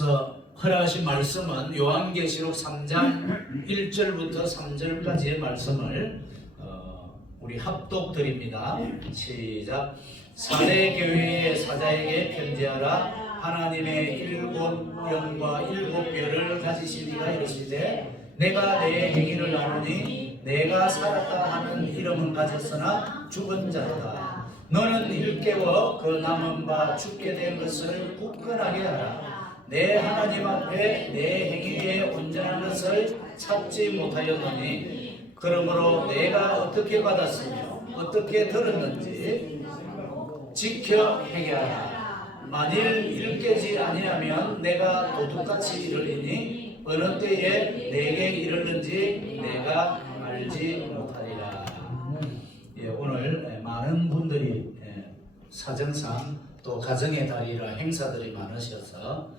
하나님께서 허락하신 말씀은 요한계시록 3장 1절부터 3절까지의 말씀을 우리 합독드립니다. 시작. 사대교회의 사자에게 편지하라. 하나님의 일곱 영과 일곱 별을 가지신 이가 이르시되 내가 내 행위를 아노니 내가 살았다 하는 이름은 가졌으나 죽은 자로다. 너는 일깨워 그 남은 바 죽게 된 것을 굳건하게 하라. 내 하나님 앞에 내 행위에 온전한 것을 찾지 못하였노니 그러므로 내가 어떻게 받았으며 어떻게 들었는지 지켜 행하라. 만일 일깨지 아니하면 내가 도둑같이 이르리니 어느 때에 내게 이르는지 내가 알지 못하리라. 오늘 많은 분들이 사정상 또 가정의 달이라 행사들이 많으셔서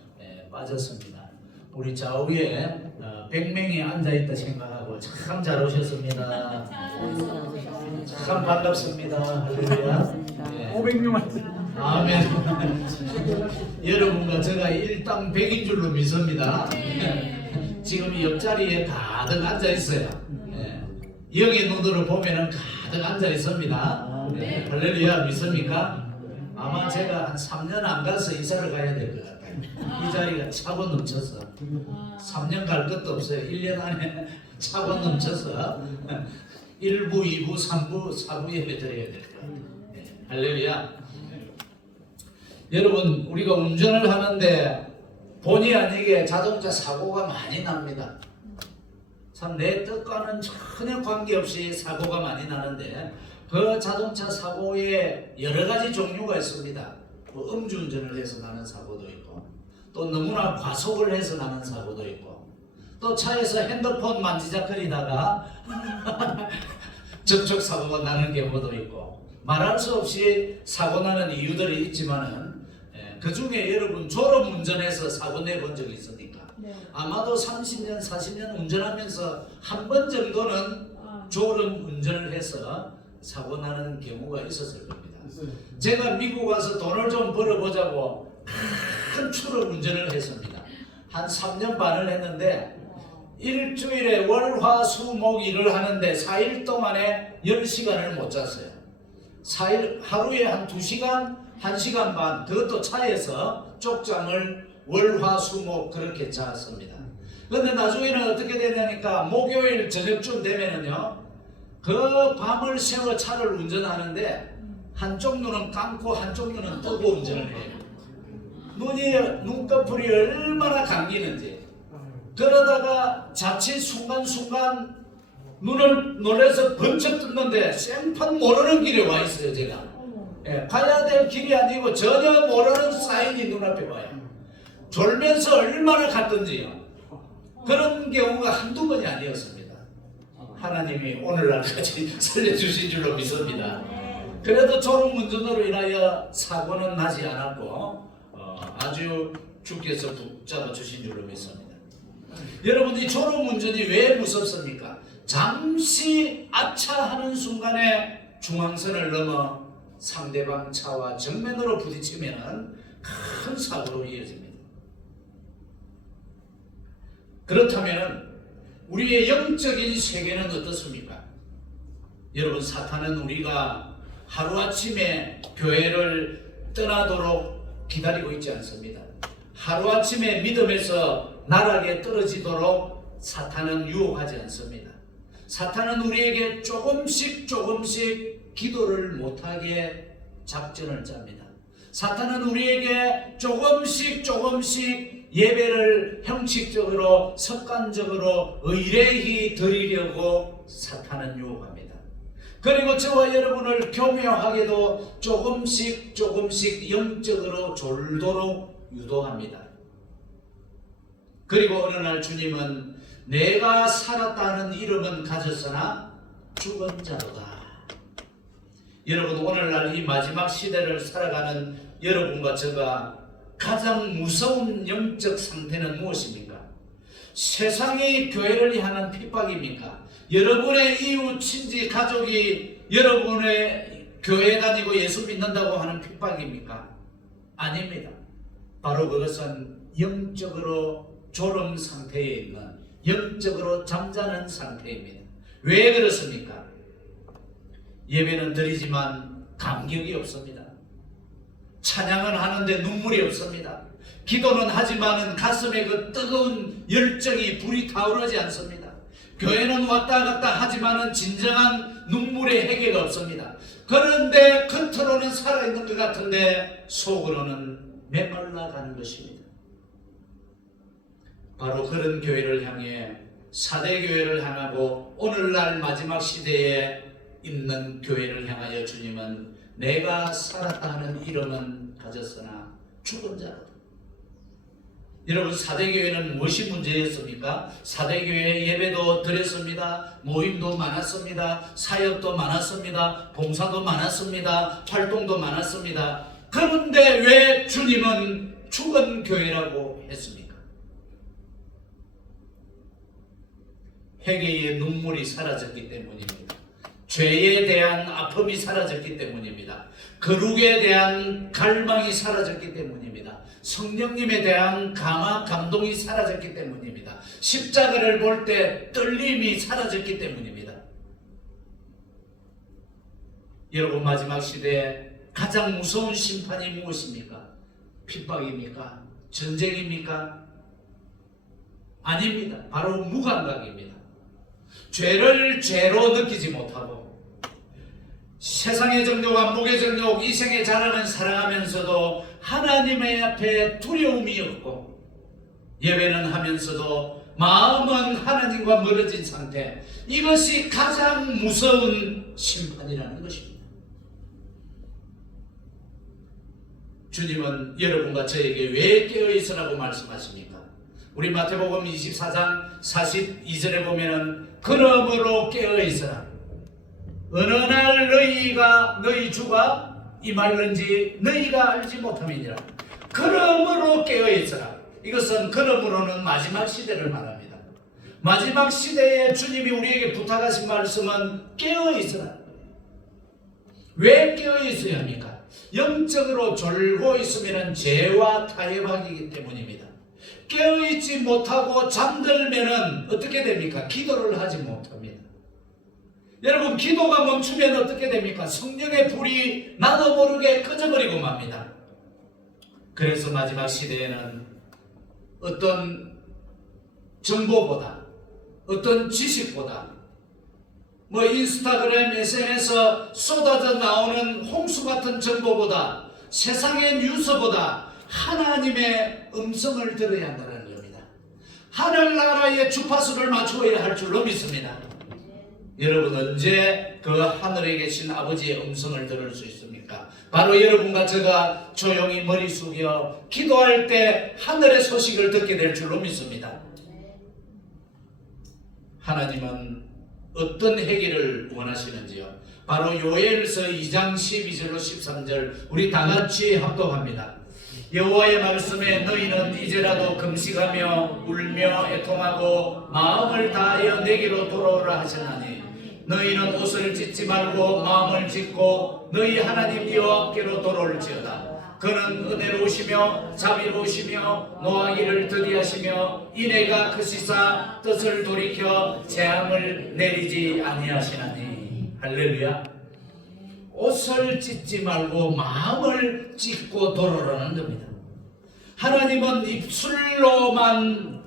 빠졌습니다. 우리 좌우에 100명이 앉아있다 생각하고 참 잘 오셨습니다. 참 반갑습니다. 할렐루야. 500명 아멘. 여러분과 제가 일당 100인 줄로 믿습니다. 지금 옆자리에 가득 앉아 있어요. 영의 눈으로 보면은 가득 앉아 있습니다. 할렐루야. 믿습니까? 아마 제가 한 3년 안 가서 이사를 가야 될 것 같아요. 이 자리가 차고 넘쳐서 3년 갈 것도 없어요. 1년 안에 차고 넘쳐서 1부, 2부, 3부, 4부 예배 드려야 될 것 같아요. 할렐루야. 여러분, 우리가 운전을 하는데 본의 아니게 자동차 사고가 많이 납니다. 참 내 뜻과는 전혀 관계없이 사고가 많이 나는데 그 자동차 사고에 여러 가지 종류가 있습니다. 뭐 음주운전을 해서 나는 사고도 있고 또 너무나 과속을 해서 나는 사고도 있고 또 차에서 핸드폰 만지작거리다가 접촉사고가 나는 경우도 있고 말할 수 없이 사고 나는 이유들이 있지만은 그 중에 여러분 졸음운전해서 사고 내본 적이 있습니까? 네. 아마도 30년, 40년 운전하면서 한 번 정도는 졸음운전을 해서 사고 나는 경우가 있었을 겁니다. 제가 미국 와서 돈을 좀 벌어보자고 큰 추를 운전을 했습니다. 한 3년 반을 했는데 일주일에 월, 화, 수, 목 일을 하는데 4일 동안에 10시간을 못 잤어요. 4일 하루에 한 2시간, 1시간 반 그것도 차에서 쪽잠을 월, 화, 수, 목 그렇게 잤습니다. 그런데 나중에는 어떻게 되냐니까 목요일 저녁쯤 되면은요 그 밤을 새워 차를 운전하는데 한쪽 눈은 감고 한쪽 눈은 뜨고 운전을 해요. 눈꺼풀이 얼마나 감기는지. 그러다가 자칫 순간순간 눈을 놀라서 번쩍 떴는데 생판 모르는 길에 와 있어요. 제가 가야 될 길이 아니고 전혀 모르는 사인이 눈앞에 와요. 졸면서 얼마나 갔던지요. 그런 경우가 한두 번이 아니었습니다. 하나님이 오늘날까지 살려주신 줄로 믿습니다. 그래도 졸음운전으로 인하여 사고는 나지 않았고 아주 주께서 붙잡아 주신 줄로 믿습니다. 여러분들이 졸음운전이 왜 무섭습니까? 잠시 아차하는 순간에 중앙선을 넘어 상대방 차와 정면으로 부딪히면 큰 사고로 이어집니다. 그렇다면 우리의 영적인 세계는 어떻습니까? 여러분, 사탄은 우리가 하루아침에 교회를 떠나도록 기다리고 있지 않습니다. 하루아침에 믿음에서 나락에 떨어지도록 사탄은 유혹하지 않습니다. 사탄은 우리에게 조금씩 기도를 못하게 작전을 짭니다. 사탄은 우리에게 조금씩 예배를 형식적으로 습관적으로 의례히 드리려고 사탄은 유혹합니다. 그리고 저와 여러분을 교묘하게도 조금씩 영적으로 졸도록 유도합니다. 그리고 어느 날 주님은 내가 살았다는 이름은 가졌으나 죽은 자로다. 여러분, 오늘날 이 마지막 시대를 살아가는 여러분과 제가 가장 무서운 영적 상태는 무엇입니까? 세상이 교회를 향한 핍박입니까? 여러분의 이웃, 친지, 가족이 여러분의 교회 다니고 예수 믿는다고 하는 핍박입니까? 아닙니다. 바로 그것은 영적으로 졸음 상태에 있는, 영적으로 잠자는 상태입니다. 왜 그렇습니까? 예배는 드리지만 감격이 없습니다. 찬양은 하는데 눈물이 없습니다. 기도는 하지만은 가슴에 그 뜨거운 열정이 불이 타오르지 않습니다. 교회는 왔다 갔다 하지만은 진정한 눈물의 해결이 없습니다. 그런데 겉으로는 살아있는 것 같은데 속으로는 메말라가는 것입니다. 바로 그런 교회를 향해, 사대교회를 향하고 오늘날 마지막 시대에 있는 교회를 향하여 주님은 내가 살았다 하는 이름은 가졌으나 죽은 자로다. 여러분, 사대교회는 무엇이 문제였습니까? 사대교회 예배도 드렸습니다. 모임도 많았습니다. 사역도 많았습니다. 봉사도 많았습니다. 활동도 많았습니다. 그런데 왜 주님은 죽은 교회라고 했습니까? 회개의 눈물이 사라졌기 때문입니다. 죄에 대한 아픔이 사라졌기 때문입니다. 거룩에 대한 갈망이 사라졌기 때문입니다. 성령님에 대한 감동이 사라졌기 때문입니다. 십자가를 볼 때 떨림이 사라졌기 때문입니다. 여러분, 마지막 시대에 가장 무서운 심판이 무엇입니까? 핍박입니까? 전쟁입니까? 아닙니다. 바로 무감각입니다. 죄를 죄로 느끼지 못하고 세상의 정욕과 목의 정욕, 이생의 자랑은 사랑하면서도 하나님의 앞에 두려움이 없고 예배는 하면서도 마음은 하나님과 멀어진 상태, 이것이 가장 무서운 심판이라는 것입니다. 주님은 여러분과 저에게 왜 깨어있으라고 말씀하십니까? 우리 마태복음 24장 42절에 보면은 그러므로 깨어있으라. 어느 날 너희 주가 임할는지 너희가 알지 못함이니라. 그러므로 깨어있으라. 이것은 그러므로는 마지막 시대를 말합니다. 마지막 시대에 주님이 우리에게 부탁하신 말씀은 깨어있으라. 왜 깨어있어야 합니까? 영적으로 졸고 있으면 죄와 타협하기 때문입니다. 깨어있지 못하고 잠들면은 어떻게 됩니까? 기도를 하지 못합니다. 여러분, 기도가 멈추면 어떻게 됩니까? 성령의 불이 나도 모르게 꺼져버리고 맙니다. 그래서 마지막 시대에는 어떤 정보보다, 어떤 지식보다, 인스타그램, SNS 쏟아져 나오는 홍수 같은 정보보다, 세상의 뉴스보다 하나님의 음성을 들어야 한다는 겁니다. 하늘나라의 주파수를 맞추어야 할 줄로 믿습니다. 여러분, 언제 그 하늘에 계신 아버지의 음성을 들을 수 있습니까? 바로 여러분과 제가 조용히 머리 숙여 기도할 때 하늘의 소식을 듣게 될 줄로 믿습니다. 하나님은 어떤 해결을 원하시는지요? 바로 요엘서 2장 12절로 13절 우리 다같이 합독합니다. 여호와의 말씀에 너희는 이제라도 금식하며 울며 애통하고 마음을 다하여 내게로 돌아오라 하셨나니 너희는 옷을 찢지 말고 마음을 찢고 너희 하나님 여호와께로 돌아올지어다. 그는 은혜로우시며 자비로우시며 노하기를 더디하시며 인애가 크시사 뜻을 돌이켜 재앙을 내리지 아니하시나니. 할렐루야. 옷을 찢지 말고 마음을 찢고 돌아오라는 겁니다. 하나님은 입술로만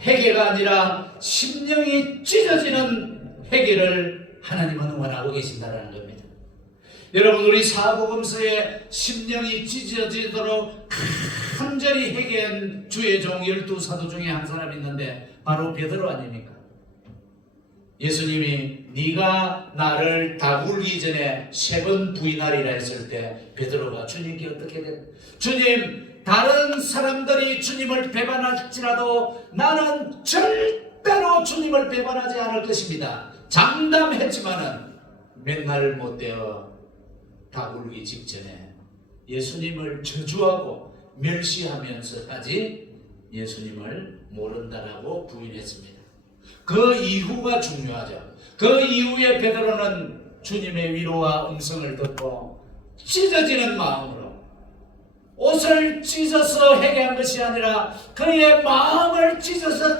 회개가 아니라 심령이 찢어지는 회개를 하나님은 원하고 계신다는 겁니다. 여러분, 우리 사복음서에 심령이 찢어지도록 간절히 회개한 주의 종 12사도 중에 한 사람이 있는데 바로 베드로 아닙니까? 예수님이 네가 나를 다굴기 전에 3번 부인하리라 했을 때 베드로가 주님께 어떻게 됐? 주님, 다른 사람들이 주님을 배반할지라도 나는 절대로 주님을 배반하지 않을 것입니다. 장담했지만은 맨날 못되어 다굴기 직전에 예수님을 저주하고 멸시하면서까지 예수님을 모른다라고 부인했습니다. 그 이후가 중요하죠. 그 이후에 베드로는 주님의 위로와 음성을 듣고 찢어지는 마음으로 옷을 찢어서 회개한 것이 아니라 그의 마음을 찢어서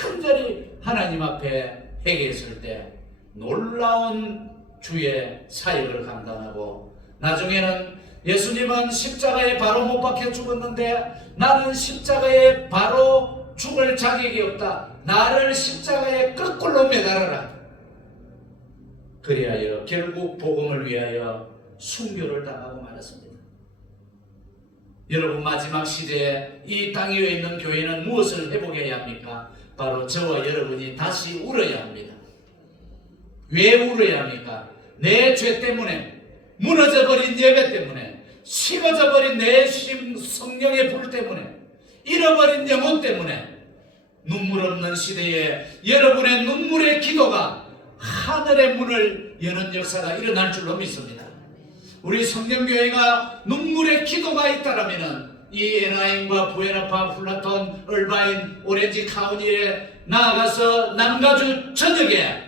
간절히 하나님 앞에 회개했을 때 놀라운 주의 사역을 감당하고, 나중에는 예수님은 십자가에 바로 못 박혀 죽었는데 나는 십자가에 바로 죽을 자격이 없다, 나를 십자가에 거꾸로 매달아라. 그리하여 결국 복음을 위하여 순교를 당하고 말았습니다. 여러분, 마지막 시대에 이 땅 위에 있는 교회는 무엇을 회복해야 합니까? 바로 저와 여러분이 다시 울어야 합니다. 왜 울어야 합니까? 내 죄 때문에, 무너져버린 예배 때문에, 식어져버린 내 성령의 불 때문에, 잃어버린 영혼 때문에, 눈물 없는 시대에 여러분의 눈물의 기도가 하늘의 문을 여는 역사가 일어날 줄로 믿습니다. 우리 성령교회가 눈물의 기도가 있다라면 이 애나임과 부에나파, 플라톤, 얼바인, 오렌지 카운티에 나아가서 남가주 전역에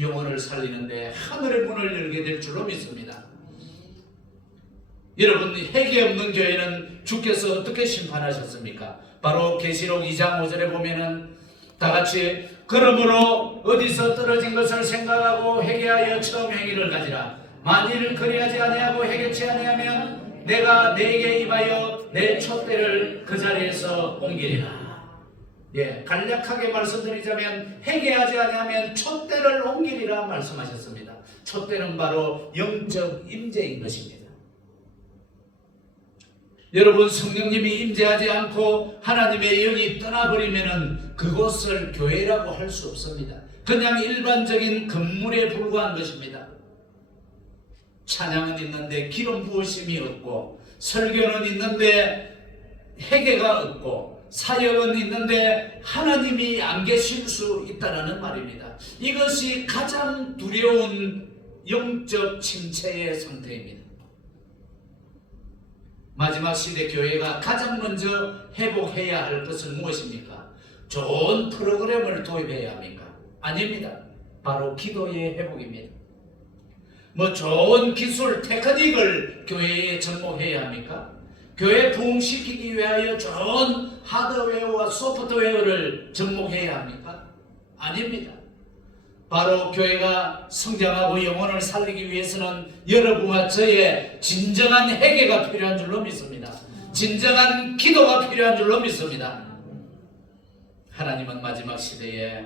영혼을 살리는데 하늘의 문을 열게 될 줄로 믿습니다. 여러분, 회개 없는 교회는 주께서 어떻게 심판하셨습니까? 바로 계시록 2장 5절에 보면은 다같이 그러므로 어디서 떨어진 것을 생각하고 회개하여 처음 행위를 가지라. 만일 그리하지 아니하고 회개치 아니하면 내가 네게 입하여 내 촛대를 그 자리에서 옮기리라. 간략하게 말씀드리자면 회개하지 아니하면 촛대를 옮기리라 말씀하셨습니다. 촛대는 바로 영적 임재인 것입니다. 여러분, 성령님이 임재하지 않고 하나님의 영이 떠나버리면 그곳을 교회라고 할 수 없습니다. 그냥 일반적인 건물에 불과한 것입니다. 찬양은 있는데 기름 부으심이 없고, 설교는 있는데 회개가 없고, 사역은 있는데 하나님이 안 계실 수 있다는 말입니다. 이것이 가장 두려운 영적 침체의 상태입니다. 마지막 시대 교회가 가장 먼저 회복해야 할 것은 무엇입니까? 좋은 프로그램을 도입해야 합니까? 아닙니다. 바로 기도의 회복입니다. 좋은 기술, 테크닉을 교회에 접목해야 합니까? 교회 부흥시키기 위하여 좋은 하드웨어와 소프트웨어를 접목해야 합니까? 아닙니다. 바로 교회가 성장하고 영혼을 살리기 위해서는 여러분과 저의 진정한 회개가 필요한 줄로 믿습니다. 진정한 기도가 필요한 줄로 믿습니다. 하나님은 마지막 시대에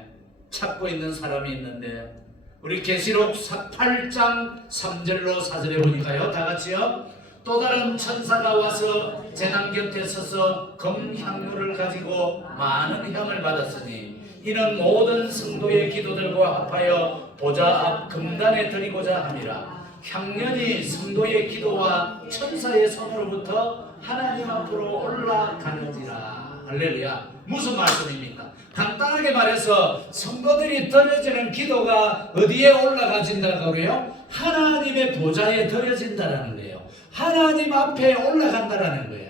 찾고 있는 사람이 있는데, 우리 계시록 8장 3절로 4절에 보니까요, 다같이요, 또 다른 천사가 와서 제단 곁에 서서 금향료를 가지고 많은 향을 받았으니 이는 모든 성도의 기도들과 합하여 보좌 앞 금단에 드리고자 함이라. 향년이 성도의 기도와 천사의 손으로부터 하나님 앞으로 올라가는지라. 할렐루야. 무슨 말씀입니까? 간단하게 말해서 성도들이 드려지는 기도가 어디에 올라가진다고요? 하나님의 보좌에 드려진다는 거예요. 하나님 앞에 올라간다는 거예요.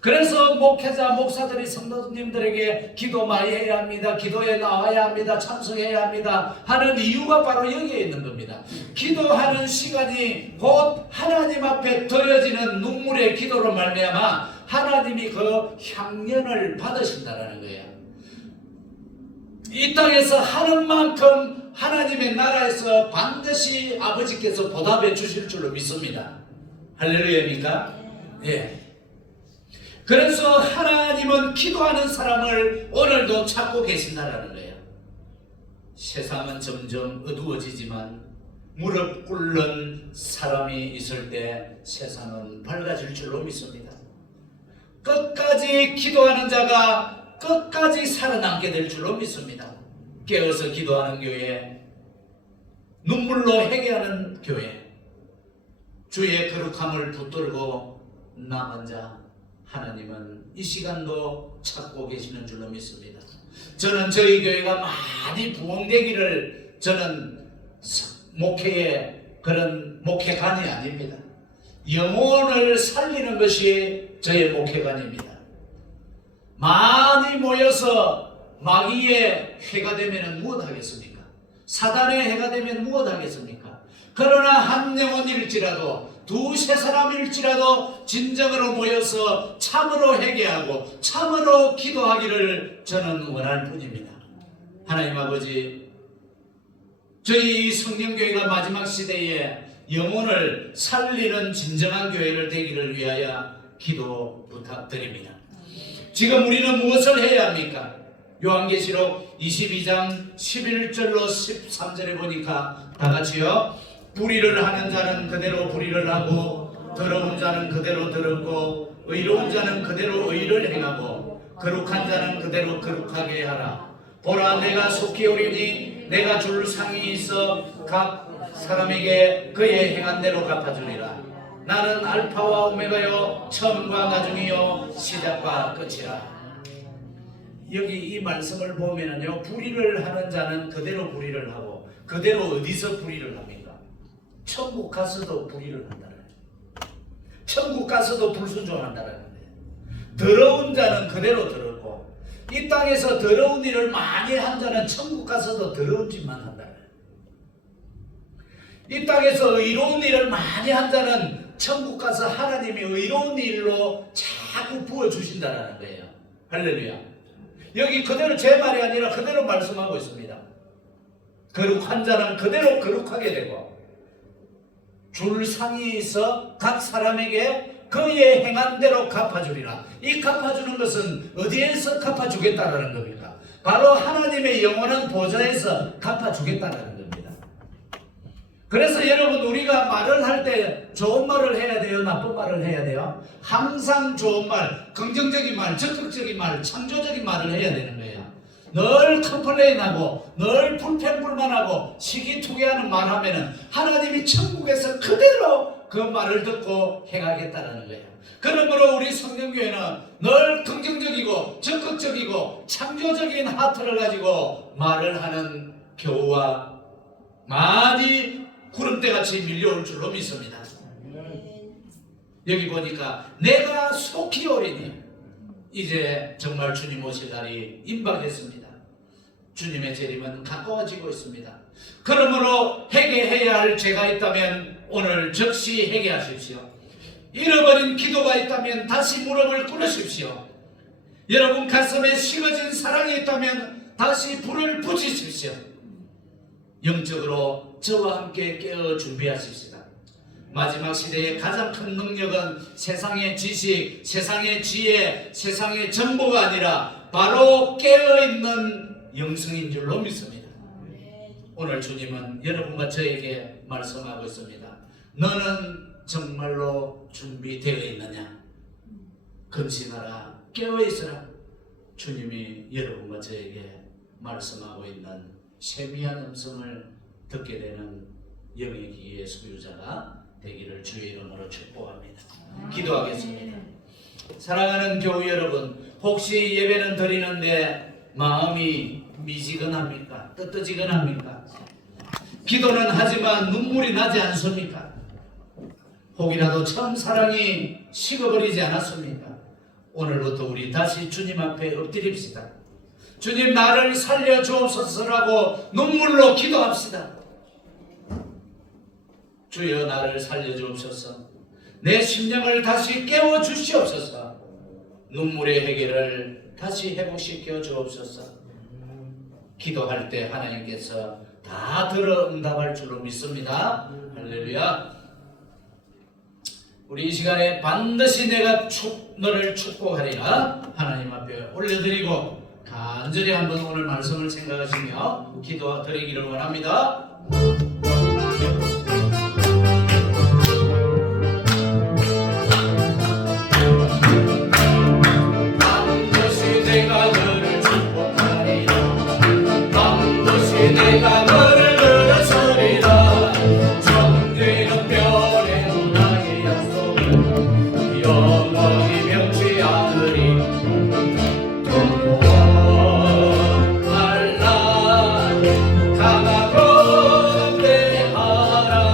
그래서 목회자, 목사들이 성도님들에게 기도 많이 해야 합니다, 기도에 나와야 합니다, 참석해야 합니다 하는 이유가 바로 여기에 있는 겁니다. 기도하는 시간이 곧 하나님 앞에 드려지는 눈물의 기도로 말미암아 하나님이 그 향연을 받으신다는 거예요. 이 땅에서 하는 만큼 하나님의 나라에서 반드시 아버지께서 보답해 주실 줄로 믿습니다. 할렐루야입니까? 예. 그래서 하나님은 기도하는 사람을 오늘도 찾고 계신다라는 거예요. 세상은 점점 어두워지지만 무릎 꿇는 사람이 있을 때 세상은 밝아질 줄로 믿습니다. 끝까지 기도하는 자가 끝까지 살아남게 될 줄로 믿습니다. 깨어서 기도하는 교회, 눈물로 회개하는 교회, 주의 거룩함을 붙들고 남은 자, 하나님은 이 시간도 찾고 계시는 줄로 믿습니다. 저는 저희 교회가 많이 부흥되기를, 저는 목회의 그런 목회관이 아닙니다. 영혼을 살리는 것이 저의 목회관입니다. 많이 모여서 마귀의 해가 되면 무엇 하겠습니까? 사단의 해가 되면 무엇 하겠습니까? 그러나 한 영혼일지라도 두세 사람일지라도 진정으로 모여서 참으로 회개하고 참으로 기도하기를 저는 원할 뿐입니다. 하나님 아버지, 저희 성령교회가 마지막 시대에 영혼을 살리는 진정한 교회를 되기를 위하여 기도 부탁드립니다. 지금 우리는 무엇을 해야 합니까? 요한계시록 22장 11절로 13절에 보니까 다 같이요. 불의를 하는 자는 그대로 불의를 하고 더러운 자는 그대로 더럽고 의로운 자는 그대로 의를 행하고 거룩한 자는 그대로 거룩하게 하라. 보라, 내가 속히 오리니 내가 줄 상이 있어 각 사람에게 그의 행한 대로 갚아주리라. 나는 알파와 오메가요 처음과 나중이요 시작과 끝이라. 여기 이 말씀을 보면은요, 불의를 하는 자는 그대로 불의를 하고, 그대로 어디서 불의를 합니까? 천국 가서도 불의를 한다는 거예요. 천국 가서도 불순종한다는 거예요. 더러운 자는 그대로 더럽고, 이 땅에서 더러운 일을 많이 한 자는 천국 가서도 더러운 짓만 한다는 거예요. 이 땅에서 의로운 일을 많이 한 자는 천국 가서 하나님이 의로운 일로 자꾸 부어주신다는 거예요. 할렐루야. 여기 그대로 제 말이 아니라 그대로 말씀하고 있습니다. 거룩한 자는 그대로 거룩하게 되고 줄 상이 있어 각 사람에게 그의 행한 대로 갚아주리라. 이 갚아주는 것은 어디에서 갚아주겠다라는 겁니까? 바로 하나님의 영원한 보좌에서 갚아주겠다라는 겁니다. 그래서 여러분, 우리가 말을 할 때 좋은 말을 해야 돼요? 나쁜 말을 해야 돼요? 항상 좋은 말, 긍정적인 말, 적극적인 말, 창조적인 말을 해야 되는 거예요. 늘 컴플레인하고 늘 불평불만하고 시기투기하는 말하면은 하나님이 천국에서 그대로 그 말을 듣고 행하겠다는 거예요. 그러므로 우리 성령교회는 늘 긍정적이고 적극적이고 창조적인 하트를 가지고 말을 하는 교우와 많이 구름대같이 밀려올 줄로 믿습니다. 여기 보니까 내가 속히 오리니 이제 정말 주님 오실 날이 임박했습니다. 주님의 재림은 가까워지고 있습니다. 그러므로 회개해야 할 죄가 있다면 오늘 즉시 회개하십시오. 잃어버린 기도가 있다면 다시 무릎을 꿇으십시오. 여러분 가슴에 식어진 사랑이 있다면 다시 불을 붙이십시오. 영적으로 저와 함께 깨어 준비하십시다. 마지막 시대의 가장 큰 능력은 세상의 지식, 세상의 지혜, 세상의 정보가 아니라 바로 깨어있는 영성인 줄로 믿습니다. 오늘 주님은 여러분과 저에게 말씀하고 있습니다. 너는 정말로 준비되어 있느냐? 근신하라, 깨어있으라. 주님이 여러분과 저에게 말씀하고 있는 세미한 음성을 듣게 되는 영의 기회의 소유자가 되기를 주의 이름으로 축복합니다. 기도하겠습니다. 사랑하는 교우 여러분, 혹시 예배는 드리는데 마음이 미지근합니까? 뜨뜨지근합니까? 기도는 하지만 눈물이 나지 않습니까? 혹이라도 처음 사랑이 식어버리지 않았습니까? 오늘부터 우리 다시 주님 앞에 엎드립시다. 주님, 나를 살려주옵소서라고 눈물로 기도합시다. 주여, 나를 살려주옵소서. 내 심령을 다시 깨워주시옵소서. 눈물의 해결을 다시 회복시켜 주옵소서. 기도할 때 하나님께서 다 들어 응답할 줄로 믿습니다. 할렐루야. 우리 이 시간에 반드시 내가 너를 축복하리라 하나님 앞에 올려드리고 간절히 한번 오늘 말씀을 생각하시며 기도 드리기를 원합니다. 반드시 내가 너를 축복하리라. 반드시 내가 너를 들어서리라. 정죄는 변해도 나의 약속은 영원히 변치 않으리. 강하고 담대하라.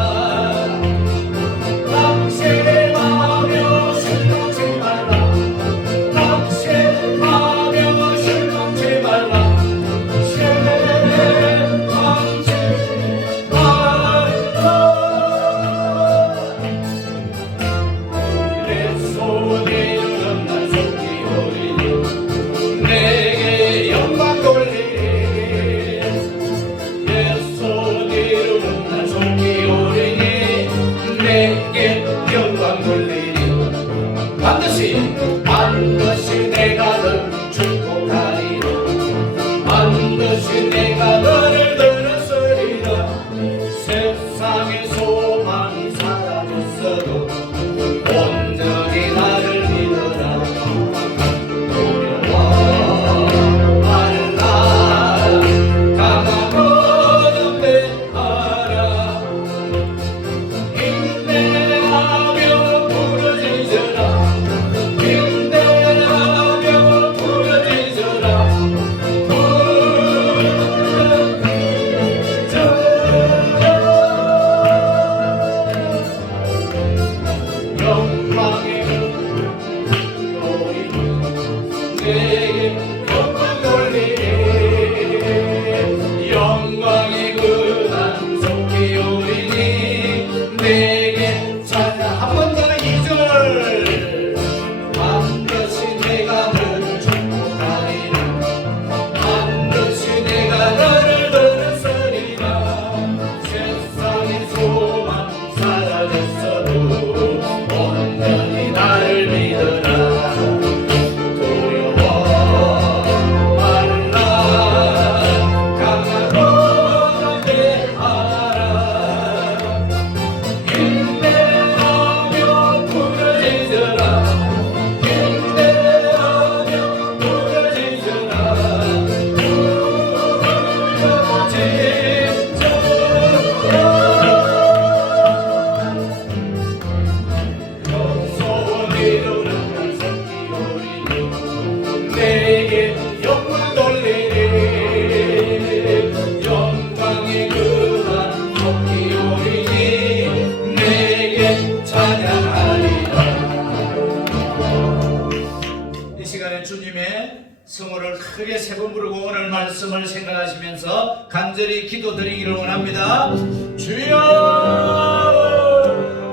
주님의 성호를 크게 세 번 부르고 오늘 말씀을 생각하시면서 간절히 기도드리기를 원합니다. 주여,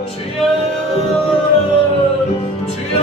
주여, 주여.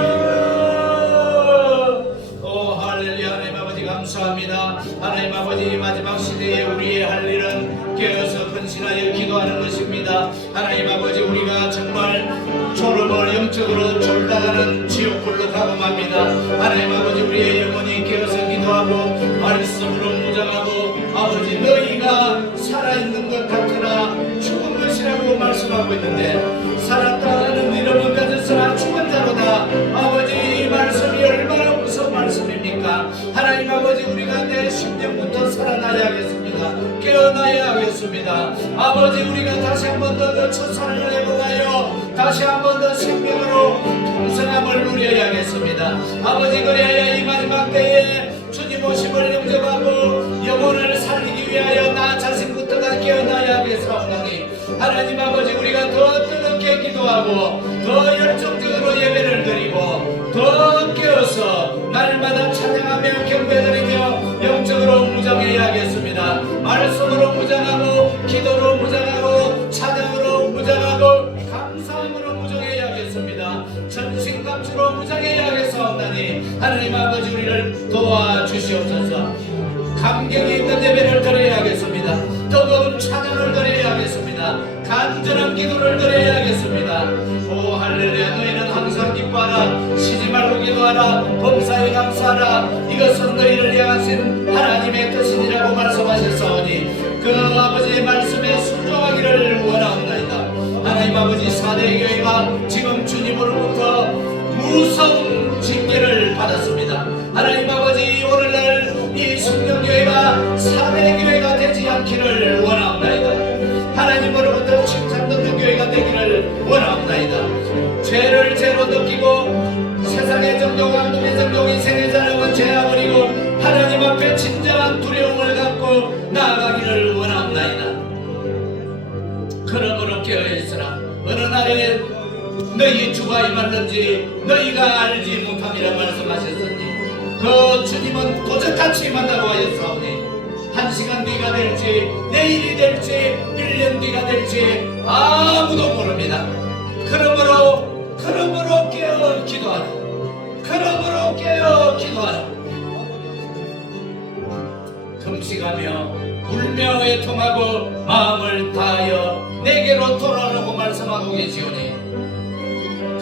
오 할렐루야. 하나님 아버지 감사합니다. 하나님 아버지 마지막 시대에 우리의 할 일은 깨어서 헌신하여 기도하는 것입니다. 하나님 아버지 우리가 정말 졸음을 영적으로 졸다가는 지옥불로 가고 맙니다. 하나님 아버지 우리의 영혼이 깨어서 기도하고 말씀으로 무장하고 아버지 너희가 살아있는 것 같으나 죽은 것이라고 말씀하고 있는데 살았다 하는 이름은 가졌으나 죽은 자로다. 아버지 이 말씀이 얼마나 무서운 말씀입니까? 하나님 아버지 우리가 내 심령부터 살아나야 하겠습니다. 깨어나야 하겠습니다. 아버지 우리가 다시 한 번 더 그 첫사랑을 회복하여 다시 한 번 더 생명으로 풍성함을 누려야겠습니다. 아버지 그래야 이 마지막 때에 주님 오심을 영접하고 영혼을 살리기 위하여 나 자신부터가 깨어나야 하겠사오니 하나님 아버지 우리가 더 뜨겁게 기도하고 더 열정적으로 예배를 드리고 더 깨어서 날마다 찬양하며 경배드리며 영적으로 무장해야겠습니다. 말씀으로 무장하고 기도로 무장하고 찬양으로 무장하고 감사함으로 무장해야겠습니다. 전신갑주로 무장해야겠사오니 하나님 아버지 우리를 도와주시옵소서. 감격이 있는 예배를 드려야겠습니다. 뜨거운 찬양을 드려야겠습니다. 간절한 기도를 드려야겠습니다. 오 할렐루야. 너희는 항상 기뻐하라. 쉬지 말고 기도하라. 범사에 감사하라. 이것은 너희를 향하신 하나님의 뜻이니라고 말씀하셨사오니 그 아버지의 말씀에 순종하기를 원하옵나이다. 하나님 아버지 4대 교회가 지금 주님으로부터 무서운 징계를 받았습니다. 하나님 아버지 오늘날 이 성령교회가 4대 교회가 되지 않기를 원하옵나이다. 하나님으로부터 칭찬받는 교회가 되기를 원하옵나이다. 죄를 죄로 느끼고 세상의 정욕, 왕국의 정욕, 인생의 자랑은 죄아버리고 하나님 앞에 진정한 두려움을 갖고 나아가기를 원하옵나이다. 그러므로 깨어있으라. 어느 날에 너희 주가 임하는지 너희가 알지 못함이라 말씀하셨으니 그 주님은 도적같이 임한다고 하였사오니 1시간 뒤가 될지 내일이 될지 1년 뒤가 될지 아무도 모릅니다. 그러므로 깨어 기도하라. 그러므로 깨어 기도하라. 금식하며 울며 애통하고 마음을 다하여 내게로 돌아오라고 말씀하고 계시오니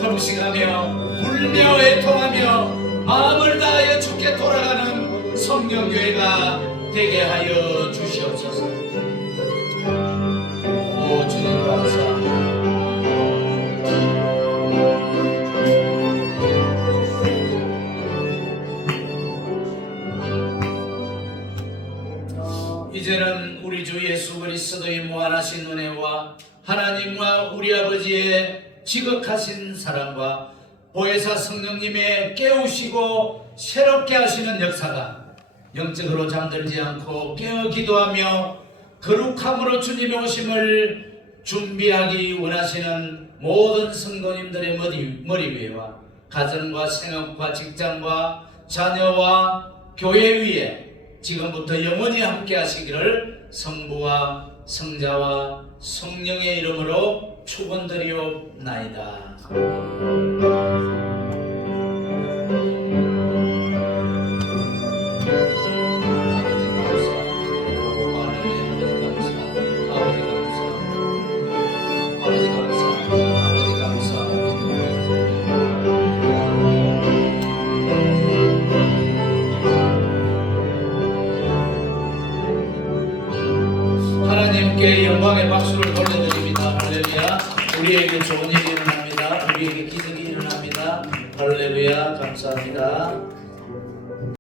금식하며 울며 애통하며 마음을 다하여 주께 돌아가는 성령교회가 되게 하여 주시옵소서. 오 주님 감사합니다. 이제는 우리 주 예수 그리스도의 무한하신 은혜와 하나님과 우리 아버지의 지극하신 사랑과 보혜사 성령님의 깨우시고 새롭게 하시는 역사가 영적으로 잠들지 않고 깨어 기도하며 거룩함으로 주님의 오심을 준비하기 원하시는 모든 성도님들의 머리 위에와 가정과 생업과 직장과 자녀와 교회 위에 지금부터 영원히 함께 하시기를 성부와 성자와 성령의 이름으로 축원드리옵나이다. 하나님께 영광의 박수를 돌려드립니다. 할렐루야. 우리에게 좋은 일이 일어납니다. 우리에게 기적이 일어납니다. 할렐루야. 감사합니다.